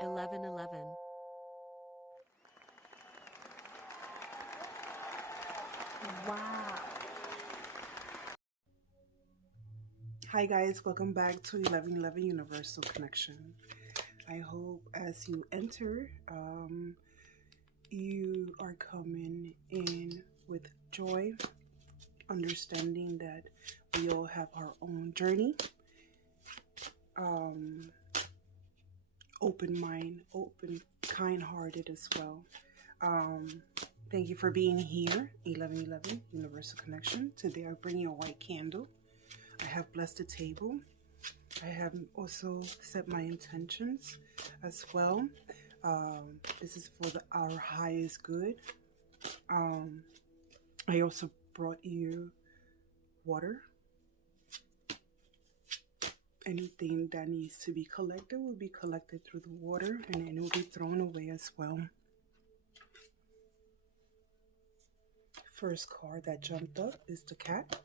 1111. Wow. Hi guys, welcome back to 1111 Universal Connection. I hope as you enter, you are coming in with joy, understanding that we all have our own journey, open mind, open, kind-hearted as well. Thank you for being here, 1111 Universal Connection. Today I bring you a white candle. I have blessed the table. I have also set my intentions as well. This is for our highest good. I also brought you water. Anything that needs to be collected will be collected through the water, and then it will be thrown away as well. First card that jumped up is the cat.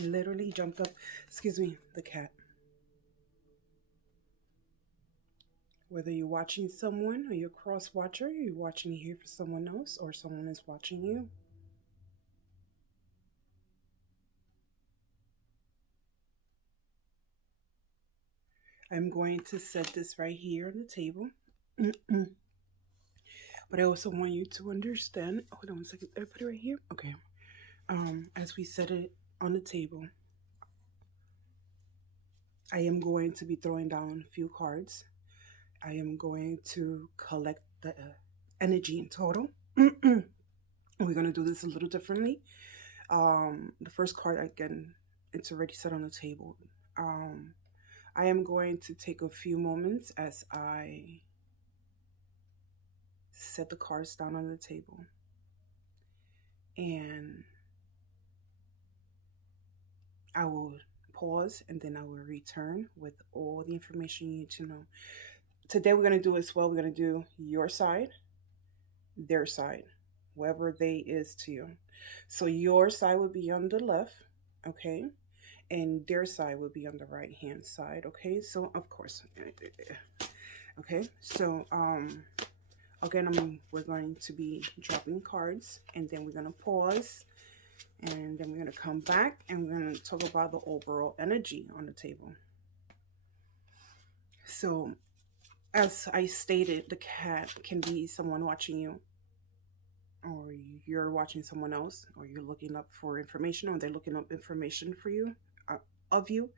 Literally jumped up, the cat. Whether you're watching someone or you're a cross watcher, you're watching here for someone else, or someone is watching you. I'm going to set this right here on the table. But I also want you to understand, hold on one second, I put it right here? Okay. As we set it on the table, I am going to be throwing down a few cards. I am going to collect the energy in total. We're going to do this a little differently. The first card, again, it's already set on the table. I am going to take a few moments as I set the cards down on the table. And I will pause and then I will return with all the information you need to know. Today we're going to do as well. We're going to do your side, their side, whoever they is to you. So your side will be on the left, okay? And their side will be on the right hand side, okay? So of course, okay? So again, we're going to be dropping cards, and then we're going to pause, and then we're going to come back, and we're going to talk about the overall energy on the table. So as I stated, the cat can be someone watching you, or you're watching someone else, or you're looking up for information, or they're looking up information for you, of you.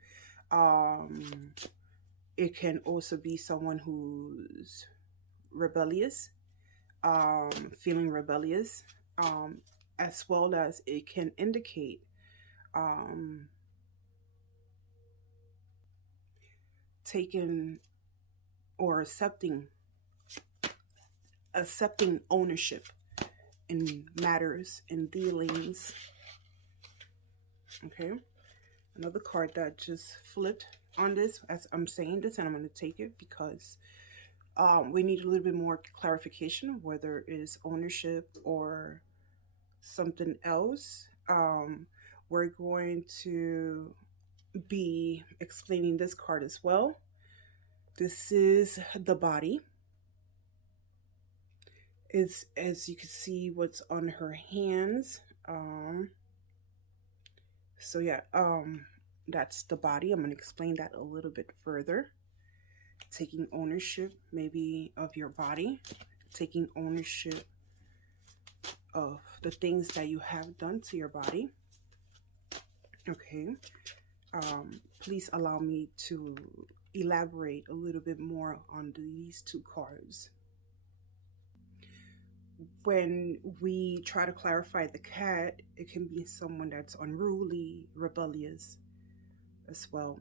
It can also be someone who's rebellious, feeling rebellious, as well as it can indicate taking or accepting ownership in matters and dealings. Okay, another card that just flipped on this as I'm saying this, and I'm going to take it because we need a little bit more clarification whether it's ownership or something else. We're going to be explaining this card as well. This is the body. It's, as you can see, what's on her hands. So yeah, that's the body. I'm going to explain that a little bit further. Taking ownership maybe of your body, taking ownership of the things that you have done to your body. Okay, please allow me to elaborate a little bit more on these two cards. When we try to clarify the cat, it can be someone that's unruly, rebellious as well.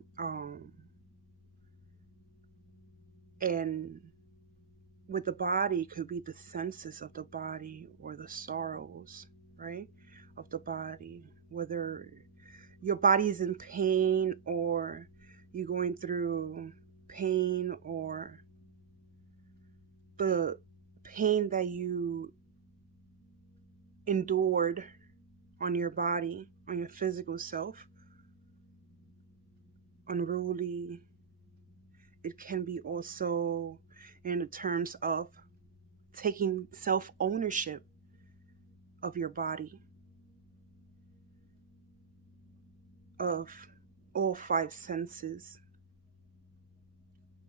And with the body, it could be the senses of the body or the sorrows, right, of the body. Whether your body is in pain, or you're going through pain, or the pain that you endured on your body, on your physical self, unruly. It can be also in the terms of taking self-ownership of your body, of all five senses,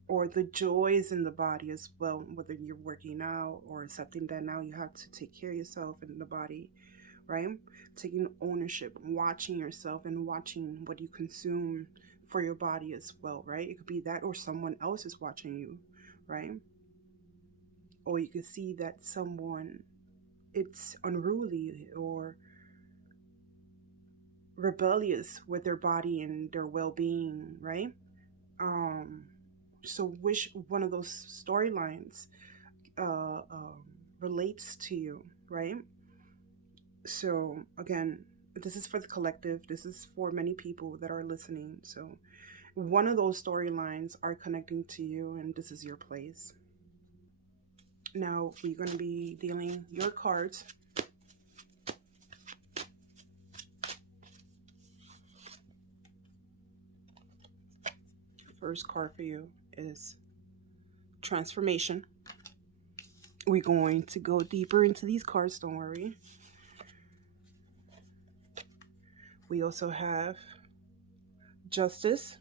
or the joys in the body as well, whether you're working out or accepting that now you have to take care of yourself and the body, right? Taking ownership, watching yourself and watching what you consume for your body as well, right? It could be that or someone else is watching you, right? Or you could see that someone, it's unruly or rebellious with their body and their well-being, right? So which one of those storylines relates to you, right? So again, this is for the collective. This is for many people that are listening. So one of those storylines are connecting to you, and this is your place. Now we're going to be dealing your cards. First card for you is transformation. We're going to go deeper into these cards, don't worry. We also have justice.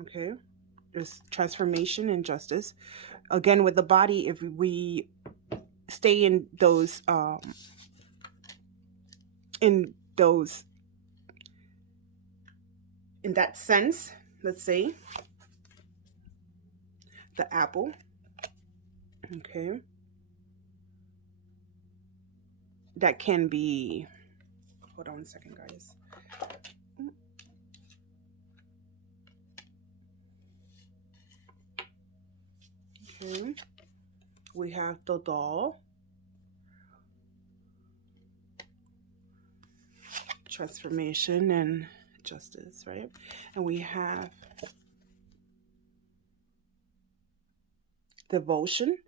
Okay, there's transformation and justice. Again, with the body, if we stay in those in that sense, let's say the apple. Okay, that can be, hold on a second, guys. Okay, we have the doll, transformation and justice, right? And we have devotion,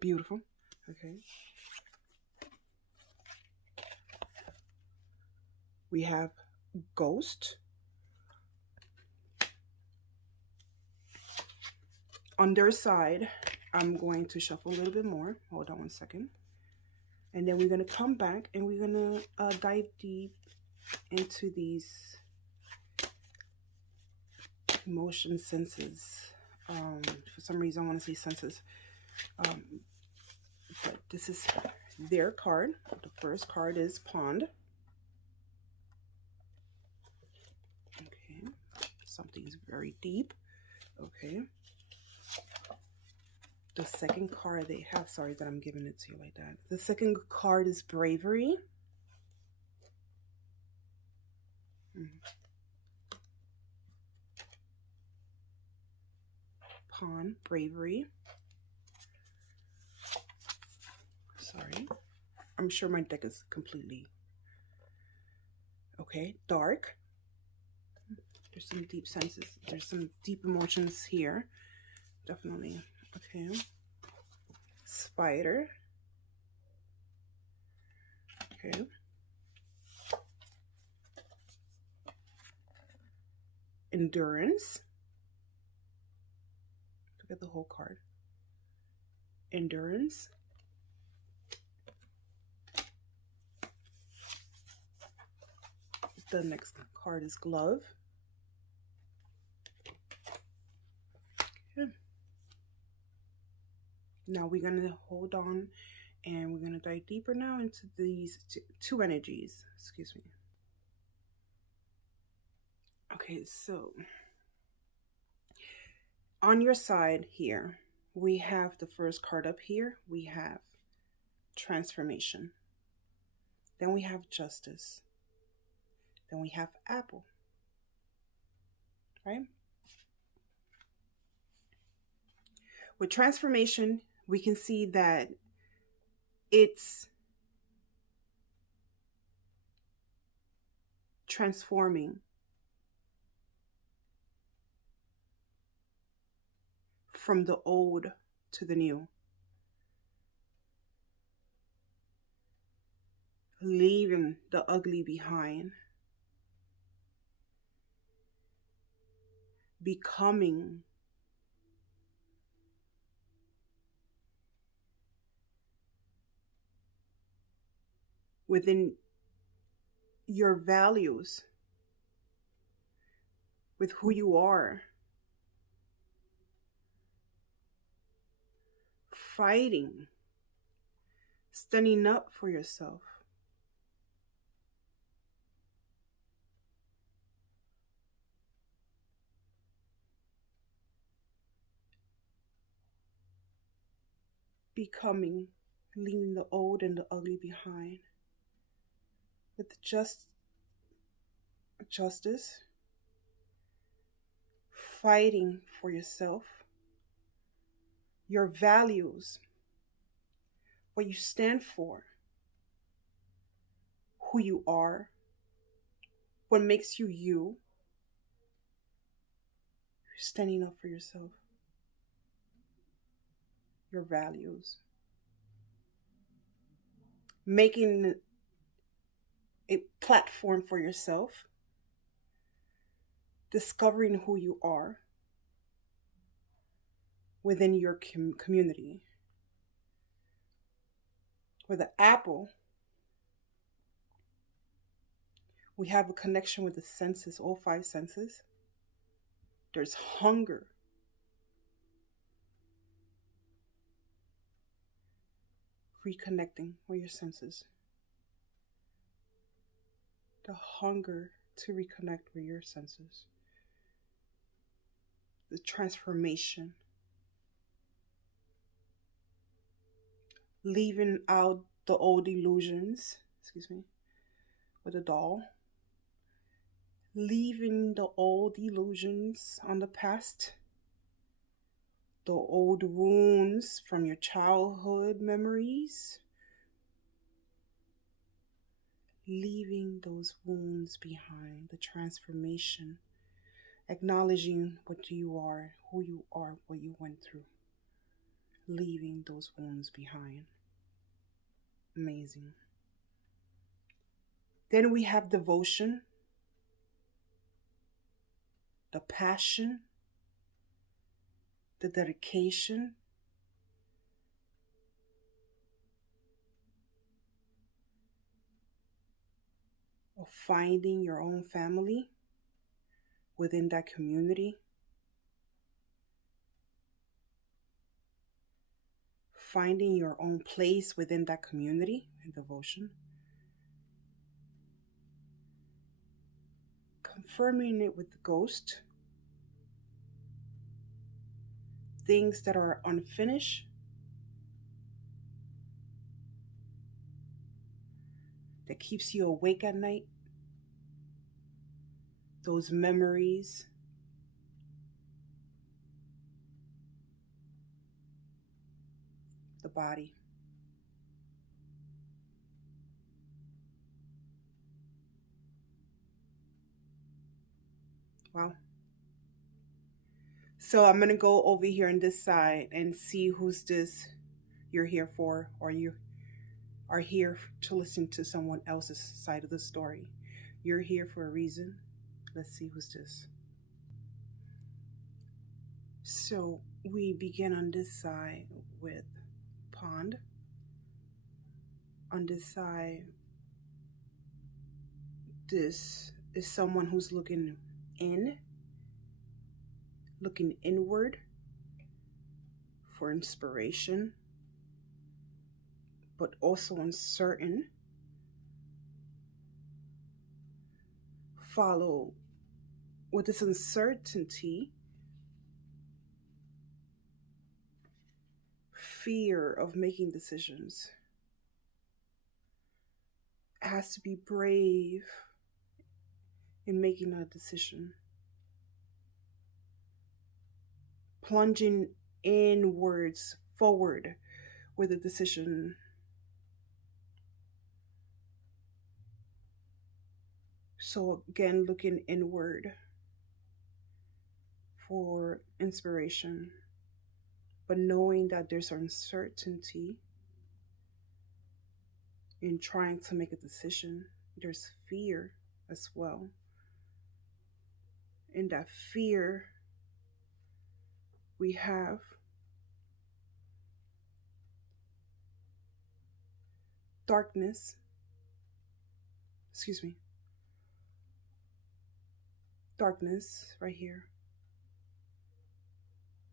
beautiful. Okay, we have ghost. On their side, I'm going to shuffle a little bit more. Hold on one second. And then we're going to come back and we're going to dive deep into these emotion senses. For some reason, I want to say senses. But this is their card. The first card is Pond. Okay. Something's very deep. Okay. The second card they have, sorry that I'm giving it to you like that. The second card is Bravery. Pawn, Bravery. Sorry. I'm sure my deck is completely... Okay, Dark. There's some deep senses. There's some deep emotions here. Definitely. Okay. Spider. Okay. Endurance. Look at the whole card. Endurance. The next card is Glove. Okay. Now we're going to hold on and we're going to dive deeper now into these two energies. Excuse me. Okay, so on your side here, we have the first card up here. We have transformation. Then we have justice. Then we have apple. Right? With transformation, we can see that it's transforming from the old to the new, leaving the ugly behind, becoming within your values, with who you are, fighting, standing up for yourself. Becoming, leaving the old and the ugly behind with justice, fighting for yourself, your values, what you stand for, who you are, what makes you you, standing up for yourself, your values, making a platform for yourself, discovering who you are within your community. With the apple, we have a connection with the senses, all five senses. There's hunger. Reconnecting with your senses. The hunger to reconnect with your senses. The transformation. Leaving out the old illusions, with a doll. Leaving the old illusions on the past. The old wounds from your childhood memories. Leaving those wounds behind. The transformation. Acknowledging what you are, who you are, what you went through. Leaving those wounds behind. Amazing. Then we have devotion, the passion, the dedication, of finding your own family within that community. Finding your own place within that community and devotion. Confirming it with the ghost. Things that are unfinished. That keeps you awake at night. Those memories. The body. Wow. So I'm going to go over here on this side and see who's this you're here for, or you are here to listen to someone else's side of the story. You're here for a reason. Let's see who's this. So we begin on this side with pond. On this side, this is someone who's looking inward for inspiration, but also uncertain. Follow with this uncertainty, fear of making decisions. Has to be brave in making a decision. Plunging inwards, forward with a decision. So again, looking inward for inspiration, but knowing that there's uncertainty in trying to make a decision. There's fear as well. In that fear, we have darkness, excuse me, darkness right here.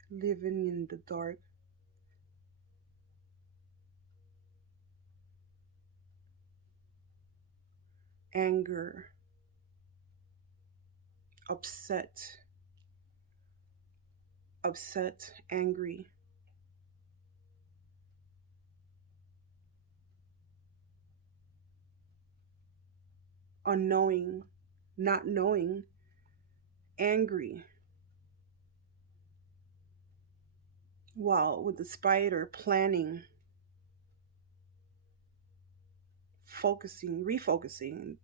Living in the dark. Anger. Upset. Upset, angry. Unknowing, not knowing, angry. While with the spider, planning, focusing, refocusing,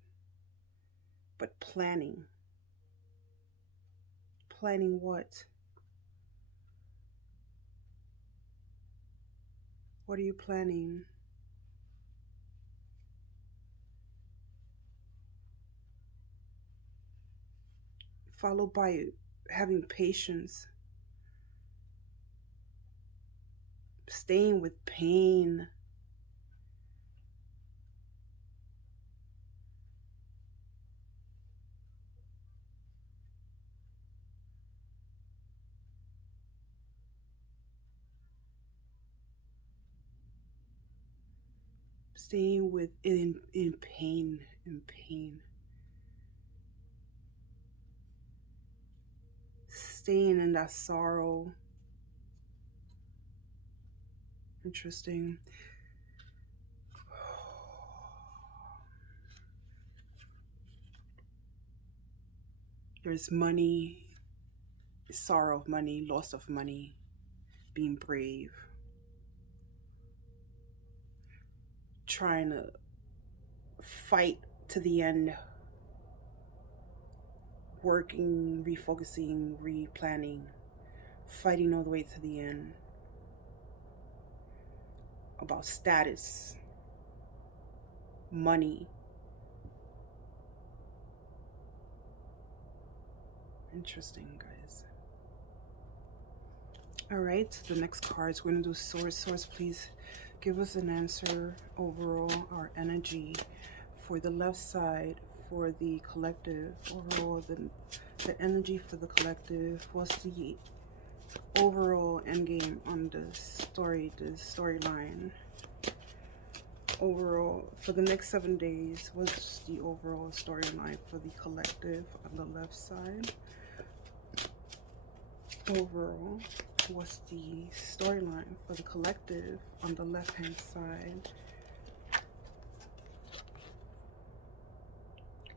but planning. Planning what? What are you planning? Followed by having patience, staying with pain, staying with in pain, in pain, staying in that sorrow. Interesting. There's money, sorrow of money, loss of money, being brave, trying to fight to the end, working, refocusing, replanning, fighting all the way to the end. About status, money. Interesting, guys. All right, the next cards, we're going to do source. Source, please give us an answer overall, our energy for the left side, for the collective. Overall, the energy for the collective. What's the overall endgame on the storyline? Overall, for the next 7 days, what's the overall storyline for the collective on the left side? Overall, what's the storyline for the collective on the left hand side?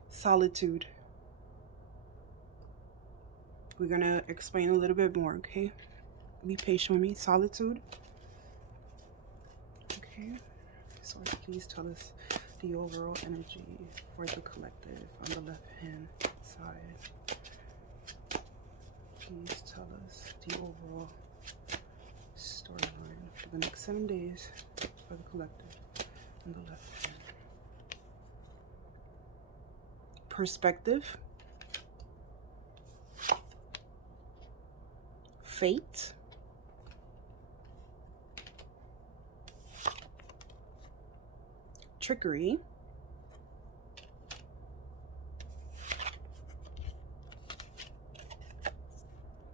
Solitude. We're gonna explain a little bit more, okay? Be patient with me. Solitude. Okay, so please tell us the overall energy for the collective on the left hand side. Please tell us the overall storyline for the next 7 days for the collective on the left hand. Perspective. Fate. Trickery.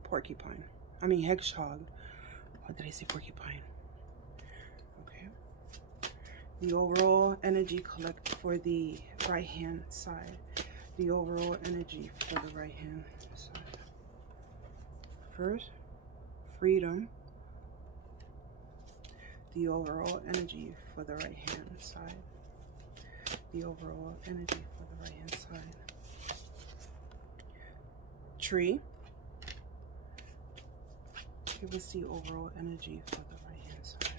Porcupine. I mean hedgehog. What did I say? Porcupine. Okay. The overall energy collect for the right hand side. The overall energy for the right hand side. First, freedom. The overall energy for the right hand side. The overall energy for the right hand side. Tree. Give us the overall energy for the right hand side.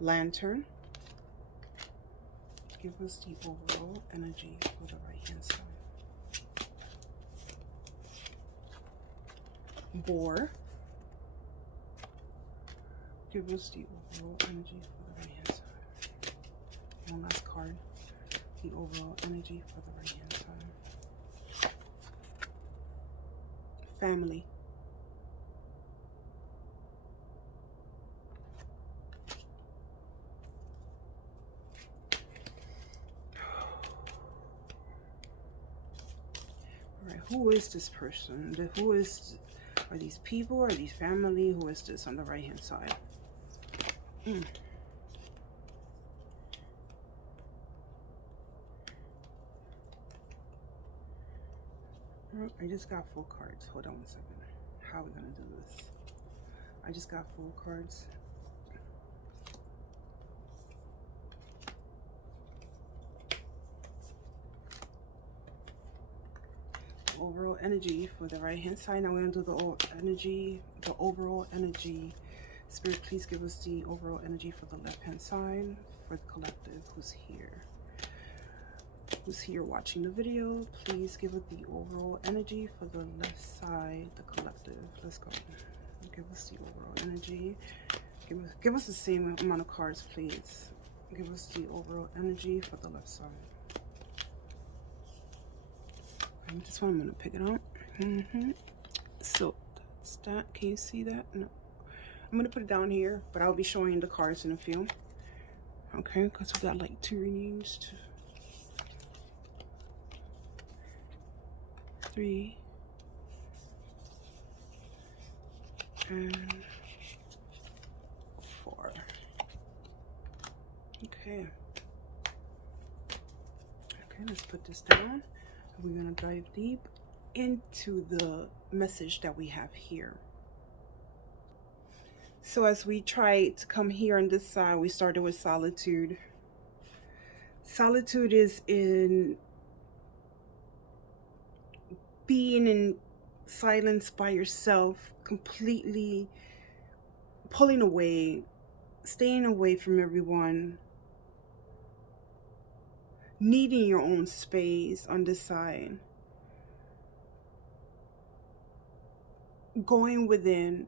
Lantern. Give us the overall energy for the right hand side. Boar. Give us the overall energy for the right hand side. One last card. The overall energy for the right hand side. Family. Who is this person? Are these people? Are these family? Who is this on the right hand side? I just got full cards. Hold on 1 second. How are we gonna do this? I just got full cards. Overall energy for the right hand side. Now we're gonna do the overall energy. Spirit, please give us the overall energy for the left hand side, for the collective who's here watching the video. Please give it the overall energy for the left side, the collective. Let's go. Give us the overall energy. Give us the same amount of cards, please. Give us the overall energy for the left side. This one I'm gonna pick it up. So that's that. Can you see that? No. I'm gonna put it down here, but I'll be showing the cards in a few. Okay, because we got like 2 readings, 3, and 4. Okay. Okay, let's put this down. We're gonna dive deep into the message that we have here. So as we try to come here on this side, we started with solitude. Solitude is in being in silence by yourself, completely pulling away, staying away from everyone, needing your own space on this side, going within,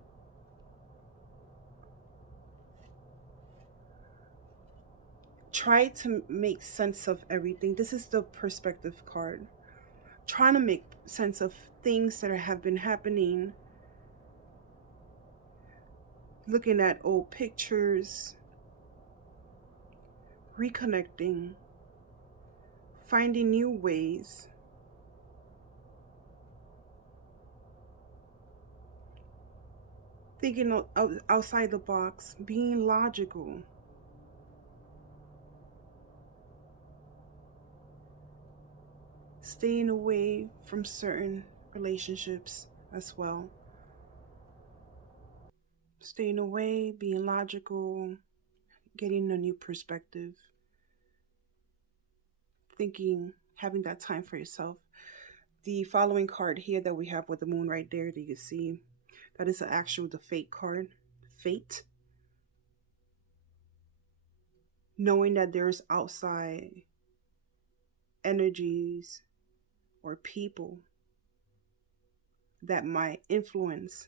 try to make sense of everything. This is the perspective card. Trying to make sense of things that have been happening, looking at old pictures, reconnecting, finding new ways, thinking outside the box, being logical. Staying away from certain relationships as well. Staying away, being logical, getting a new perspective, thinking, having that time for yourself. The following card here that we have with the moon right there that you can see, that is the fate card. Fate. Knowing that there's outside energies or people that might influence,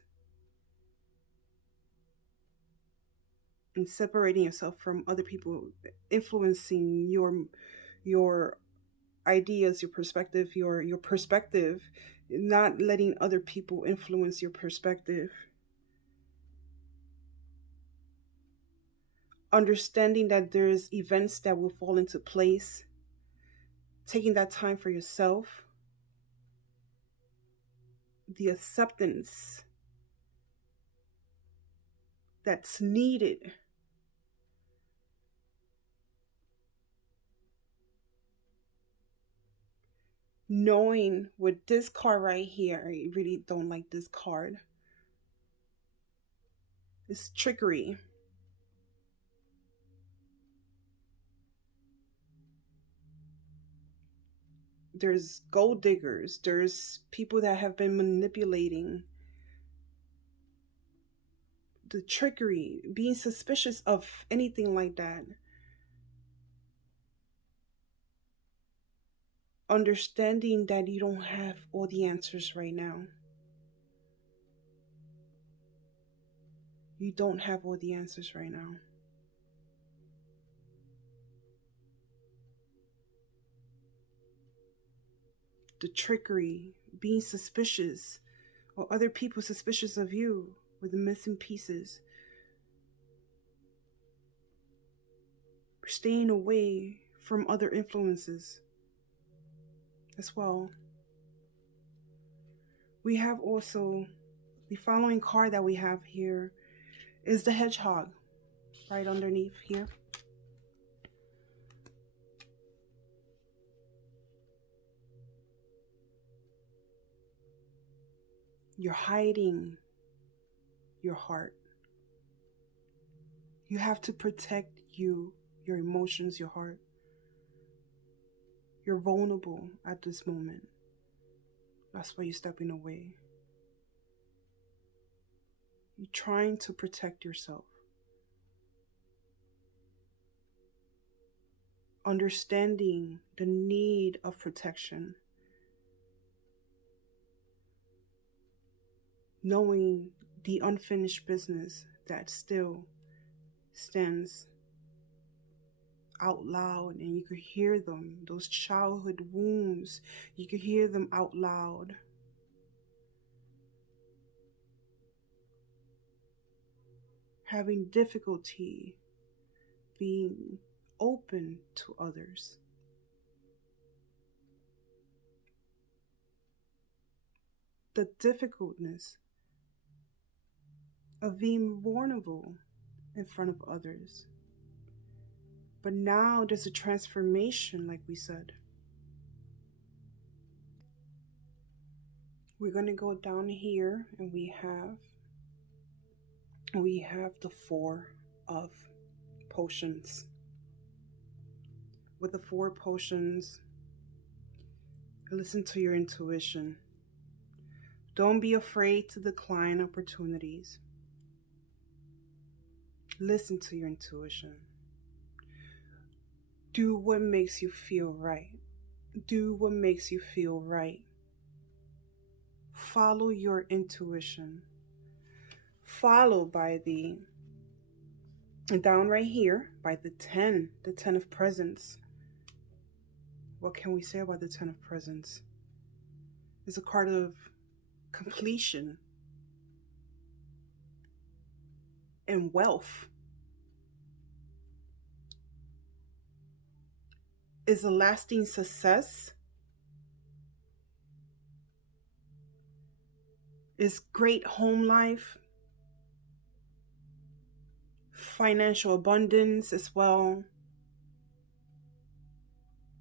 and separating yourself from other people influencing your ideas, your perspective, not letting other people influence your perspective. Understanding that there's events that will fall into place, taking that time for yourself, the acceptance that's needed. Knowing with this card right here, I really don't like this card. It's trickery. There's gold diggers. There's people that have been manipulating. The trickery, being suspicious of anything like that. Understanding that you don't have all the answers right now. You don't have all the answers right now. The trickery, being suspicious, or other people suspicious of you with the missing pieces. Staying away from other influences as well. We have also the following card that we have here is the hedgehog right underneath here. You're hiding your heart. You have to protect your emotions, your heart. You're vulnerable at this moment. That's why you're stepping away. You're trying to protect yourself. Understanding the need of protection. Knowing the unfinished business that still stands out loud, and you could hear them, those childhood wounds, you could hear them out loud. Having difficulty being open to others. The difficultness of being vulnerable in front of others. But now there's a transformation, like we said. We're going to go down here, and we have the 4 of potions. With the 4 potions, listen to your intuition. Don't be afraid to decline opportunities. Listen to your intuition. Do what makes you feel right. Do what makes you feel right. Follow your intuition. Followed by down right here, by the 10 of presents. What can we say about the 10 of presents? It's a card of completion and wealth. Is a lasting success. Is great home life. Financial abundance as well.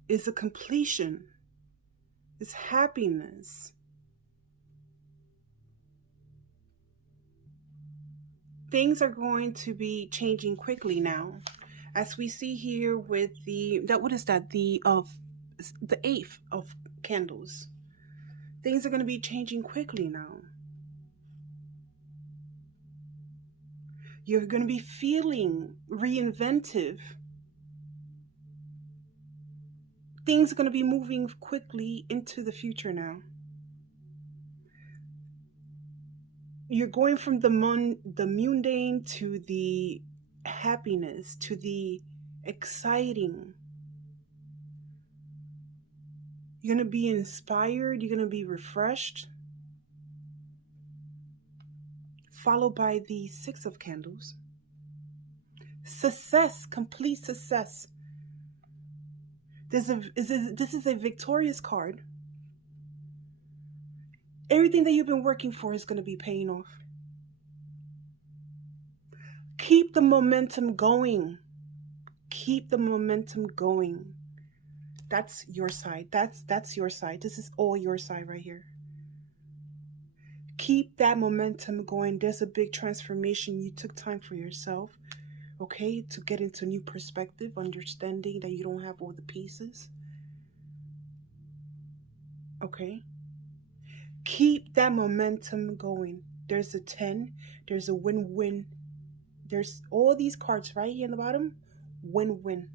Is a completion. Is happiness. Things are going to be changing quickly now. As we see here with the 8th of candles. Things are going to be changing quickly now. You're going to be feeling reinventive. Things are going to be moving quickly into the future now. You're going from the mundane to the happiness, to the exciting. You're going to be inspired. You're going to be refreshed. Followed by the 6 of candles. Success, complete success. This is a victorious card. Everything that you've been working for is going to be paying off. Keep the momentum going. Keep the momentum going. That's your side. That's your side. This is all your side right here. Keep that momentum going. There's a big transformation. You took time for yourself, okay, to get into new perspective, understanding that you don't have all the pieces. Okay? Keep that momentum going. There's a 10. There's a win-win. There's all these cards right here in the bottom. Win-win.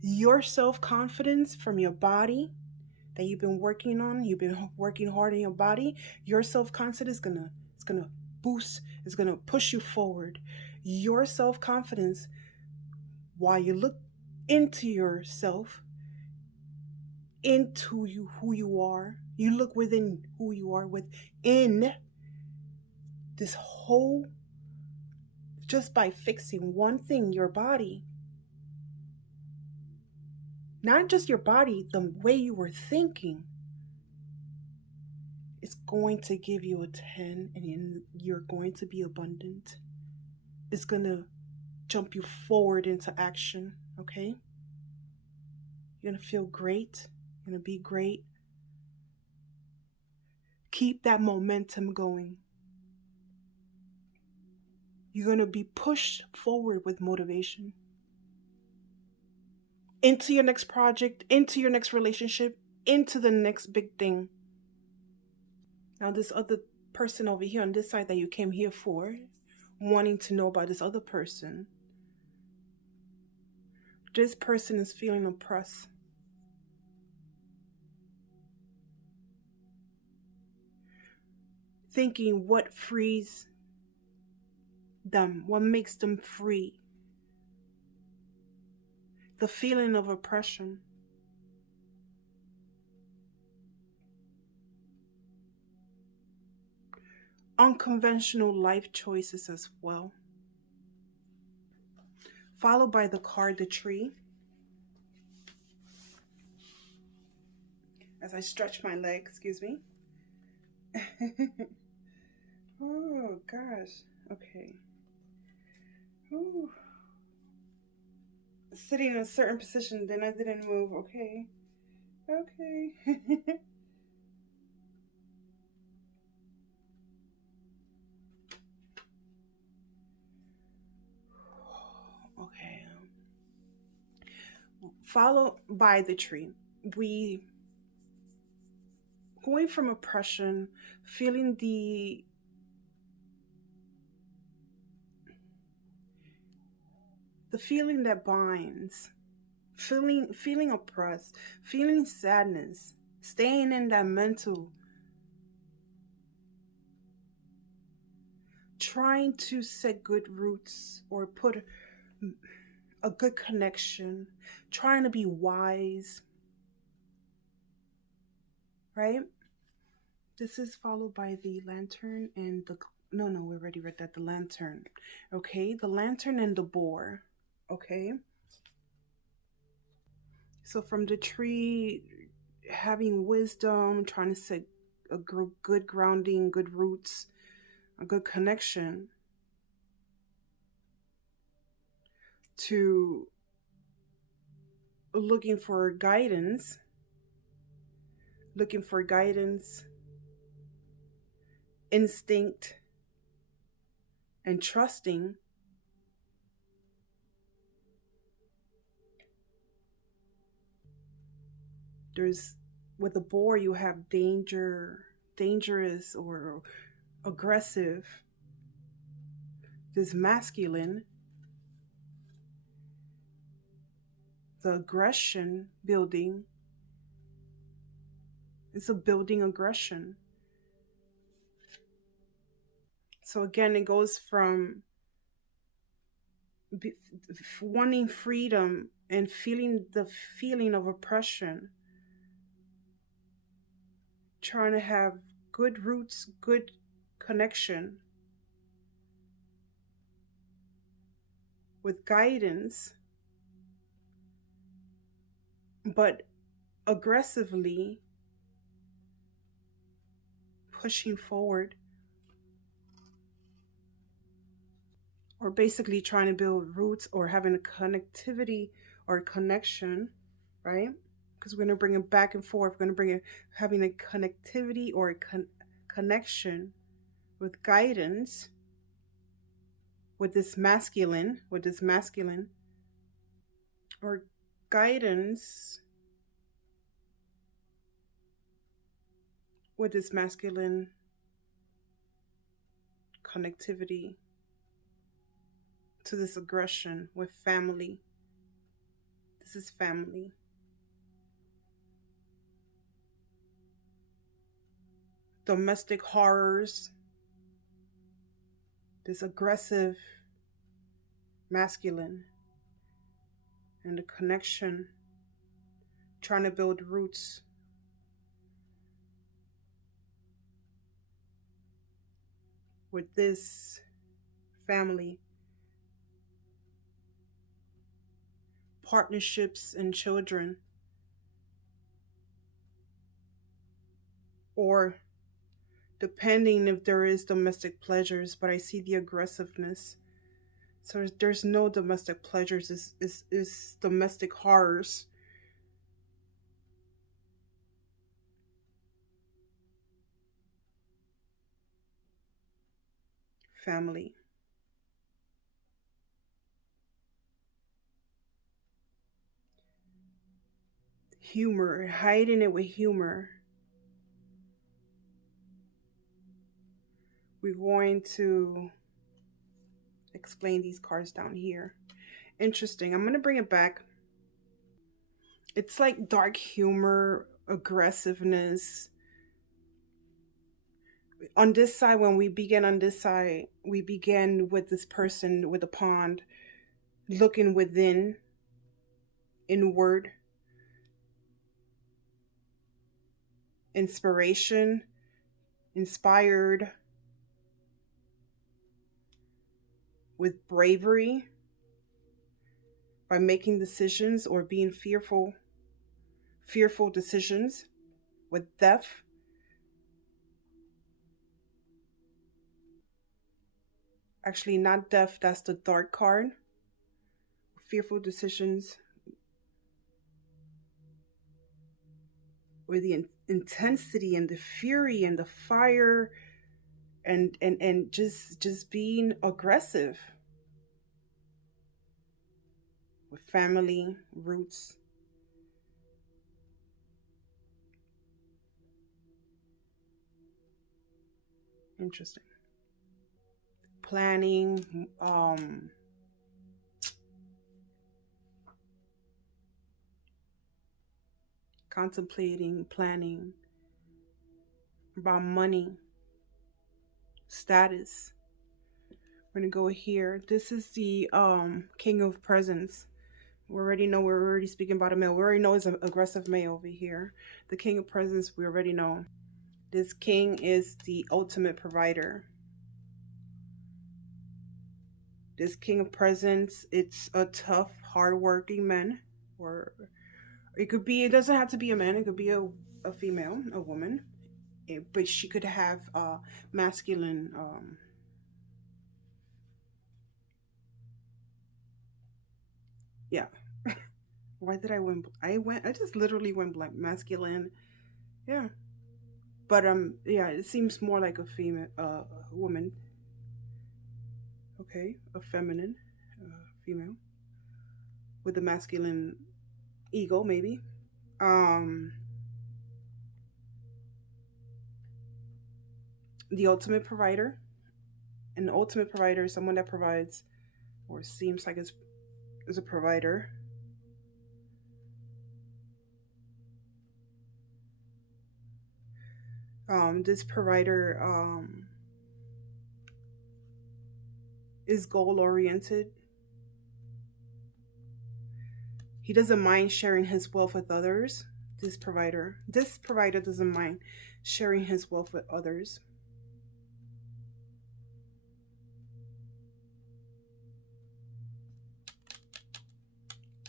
Your self-confidence from your body that you've been working on, you've been working hard in your body, your self-confidence is gonna boost, it's gonna push you forward. Your self-confidence, while you look into yourself, into you, who you are, you look within who you are, within this whole, just by fixing one thing, your body, Not just your body, the way you were thinking is going to give you a 10, and you're going to be abundant. It's going to jump you forward into action, okay? You're going to feel great. You're going to be great. Keep that momentum going. You're going to be pushed forward with motivation into your next project, into your next relationship, into the next big thing. Now, this other person over here on this side that you came here for, wanting to know about this other person, this person is feeling oppressed. Thinking what frees them, what makes them free. The feeling of oppression. Unconventional life choices as well. Followed by the card, the tree. As I stretch my leg, excuse me. Oh, gosh. Okay. Ooh. Sitting in a certain position, then I didn't move. Okay. Okay. Okay. Followed by the tree. We going from oppression, feeling the feeling that binds, feeling oppressed, feeling sadness, staying in that mental, trying to set good roots or put a good connection, trying to be wise, right? This is followed by the lantern and the, no, we already read that, the lantern. Okay, the lantern and the boar. Okay. So from the tree, having wisdom, trying to set a good grounding, good roots, a good connection, to looking for guidance, instinct, and trusting. There's, with a boar, you have dangerous or aggressive. There's masculine, the aggression building. It's a building aggression. So again, it goes from wanting freedom and feeling the feeling of oppression, trying to have good roots, good connection, with guidance, but aggressively pushing forward, or basically trying to build roots or having a connectivity or connection, right? Because we're going to bring it back and forth. We're going to bring it having a connectivity or a connection with guidance, with this masculine, or guidance with this masculine connectivity to this aggression with family. This is family. Domestic horrors. This aggressive masculine. And the connection. Trying to build roots. With this family. Partnerships and children. or depending if there is domestic pleasures, but I see the aggressiveness. So there's no domestic pleasures, is domestic horrors. Family. Humor, hiding it with humor. We're going to explain these cards down here. Interesting. I'm going to bring it back. It's like dark humor, aggressiveness. On this side, when we begin on this side, we begin with this person with a pond, looking within, inward, inspiration, inspired, with bravery, by making decisions or being fearful decisions, with death. Actually, not death, that's the dark card. Fearful decisions, with the intensity and the fury and the fire, and just being aggressive, with family roots. Interesting. Planning, contemplating, planning about money, status. We're gonna go here. This is the King of Presents. We already know, we're already speaking about a male. We already know it's an aggressive male over here. The King of Presents, we already know. This king is the ultimate provider. This King of Presents, it's a tough, hardworking man. Or it could be, it doesn't have to be a man, it could be a female, a woman. But she could have masculine yeah. Why did I just literally went blank. Masculine. Yeah. But yeah, it seems more like a female woman. Okay, a feminine female with a masculine ego maybe. Um the ultimate provider. An ultimate provider is someone that provides, or seems like is a provider. This provider is goal oriented. He doesn't mind sharing his wealth with others. This provider doesn't mind sharing his wealth with others.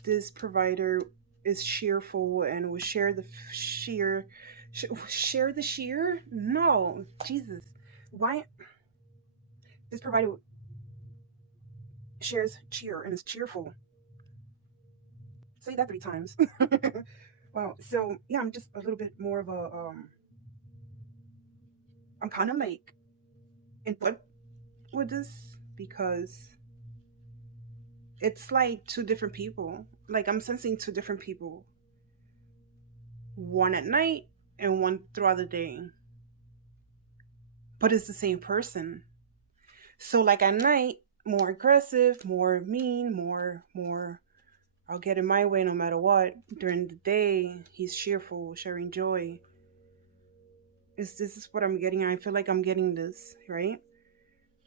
This provider is cheerful and will share the share the sheer. No, Jesus, why? This provider shares cheer and is cheerful. Say that 3 times. Wow. So yeah, I'm just a little bit more of a I'm kind of like in what with this, because it's like two different people. Like I'm sensing two different people. One at night and one throughout the day. But it's the same person. So like at night, more aggressive, more mean, more I'll get in my way no matter what. During the day, he's cheerful, sharing joy. This is what I'm getting. I feel like I'm getting this, right?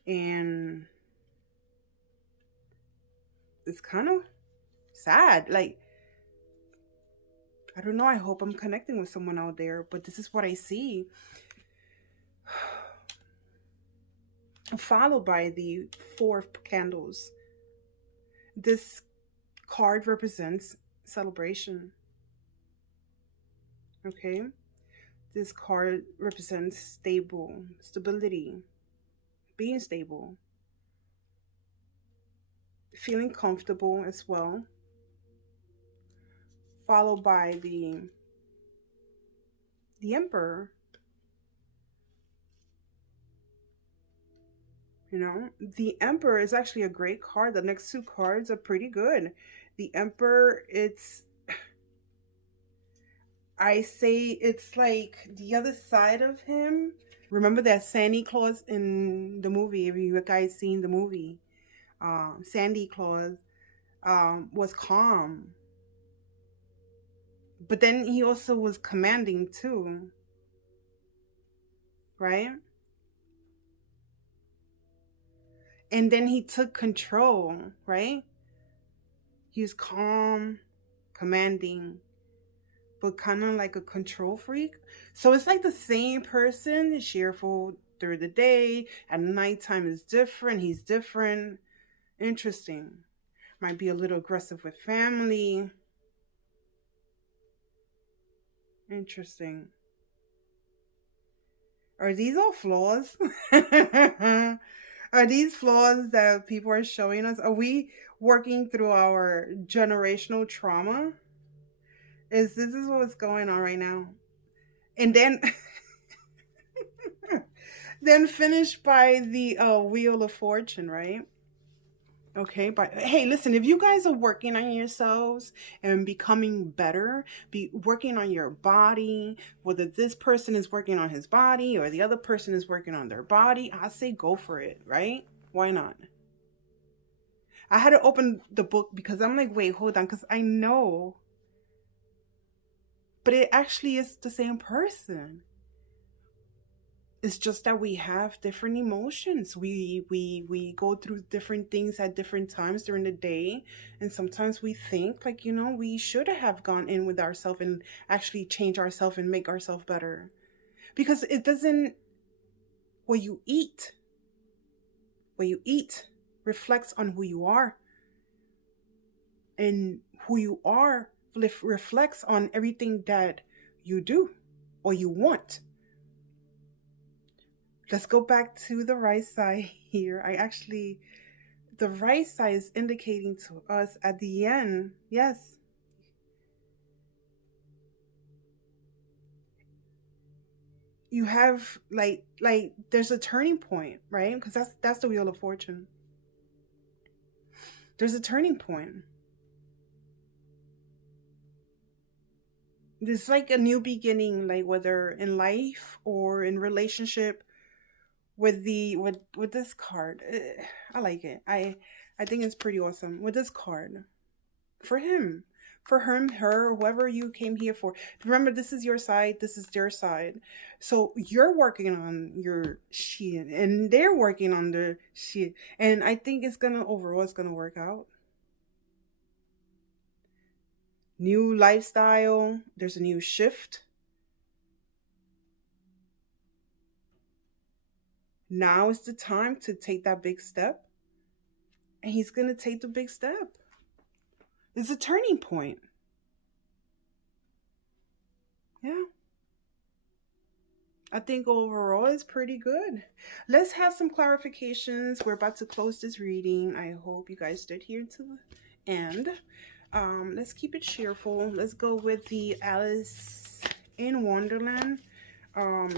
And it's kind of sad. Like, I don't know. I hope I'm connecting with someone out there, but this is what I see. Followed by the 4 candles. This card represents celebration. Okay? This card represents stability, being stable, feeling comfortable as well, followed by the Emperor. You know, the Emperor is actually a great card. The next two cards are pretty good. The Emperor, I say it's like the other side of him. Remember that Sandy Claus in the movie? If you guys seen the movie, Sandy Claus was calm, but then he also was commanding too, right? And then he took control, right? He was calm, commanding, but kind of like a control freak. So it's like the same person, cheerful through the day. At nighttime is different. He's different. Interesting. Might be a little aggressive with family. Interesting. Are these all flaws? Are these flaws that people are showing us? Are we working through our generational trauma? This is what's going on right now? And then then finished by the Wheel of Fortune, right? Okay, but hey, listen, if you guys are working on yourselves and becoming better, be working on your body, whether this person is working on his body or the other person is working on their body, I say go for it, right? Why not? I had to open the book because I'm like, wait, hold on, because I know, but it actually is the same person. It's just that we have different emotions. We go through different things at different times during the day, and sometimes we think like, we should have gone in with ourselves and actually change ourselves and make ourselves better. Because it doesn't what you eat reflects on who you are. And who you are reflects on everything that you do or you want. Let's go back to the right side here. The right side is indicating to us at the end, yes, you have like there's a turning point, right? Because that's the Wheel of Fortune. There's a turning point. There's like a new beginning, like whether in life or in relationship with this card. I like it. I think it's pretty awesome with this card for him, her, whoever you came here for. Remember, this is your side, this is their side. So you're working on your shit and they're working on their shit, and I think it's gonna work out. New lifestyle, there's a new shift. Now is the time to take that big step. And he's going to take the big step. It's a turning point. Yeah. I think overall it's pretty good. Let's have some clarifications. We're about to close this reading. I hope you guys stood here to the end. Let's keep it cheerful. Let's go with the Alice in Wonderland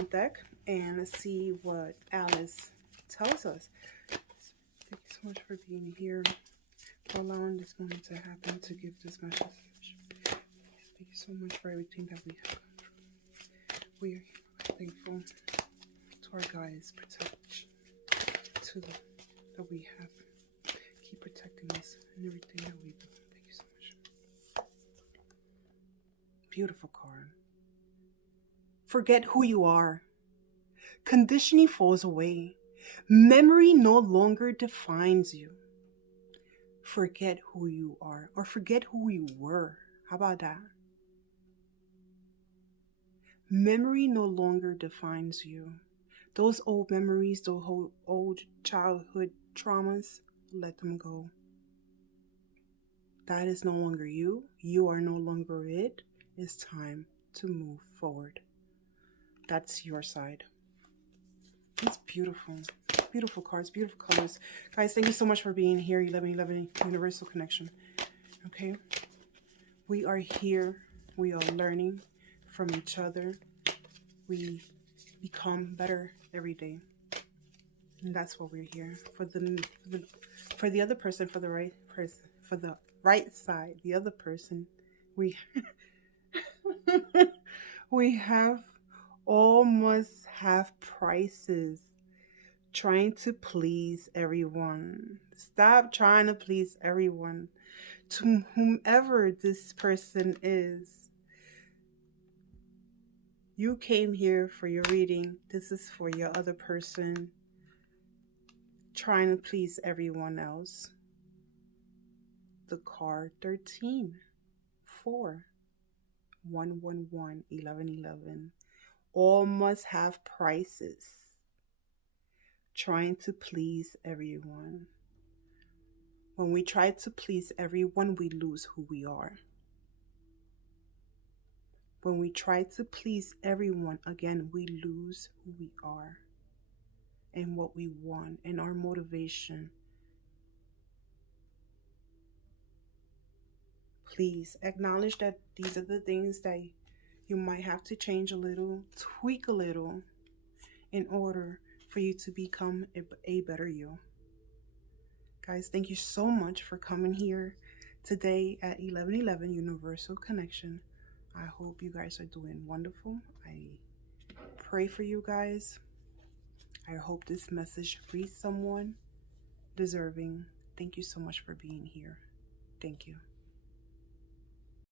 deck. And let's see what Alice tells us. Thank you so much for being here, for allowing this moment to happen, to give this message. Thank you so much for everything that we have gone through. We are thankful to our guides, protection, to that we have. Keep protecting us in everything that we do. Thank you so much. Beautiful card. Forget who you are. Conditioning falls away. Memory no longer defines you. Forget who you are, or forget who you were. How about that? Memory no longer defines you. Those old memories, those old childhood traumas, let them go. That is no longer you. You are no longer it. It's time to move forward. That's your side. It's beautiful. Beautiful cards, beautiful colors. Guys, thank you so much for being here. 1111 Universal Connection. Okay? We are here. We are learning from each other. We become better every day. And that's what we're here. For the other person, for the right person, for the right side, the other person, we we have all must have prices. Trying to please everyone. Stop trying to please everyone. To whomever this person is, you came here for your reading. This is for your other person. Trying to please everyone else. The card 13, 4, 111, 1111. All must have prices. Trying to please everyone. When we try to please everyone, we lose who we are. When we try to please everyone, again, we lose who we are and what we want and our motivation. Please acknowledge that these are the things that you might have to change a little, tweak a little in order for you to become a better you. Guys, thank you so much for coming here today at 1111 Universal Connection. I hope you guys are doing wonderful. I pray for you guys. I hope this message reaches someone deserving. Thank you so much for being here. Thank you.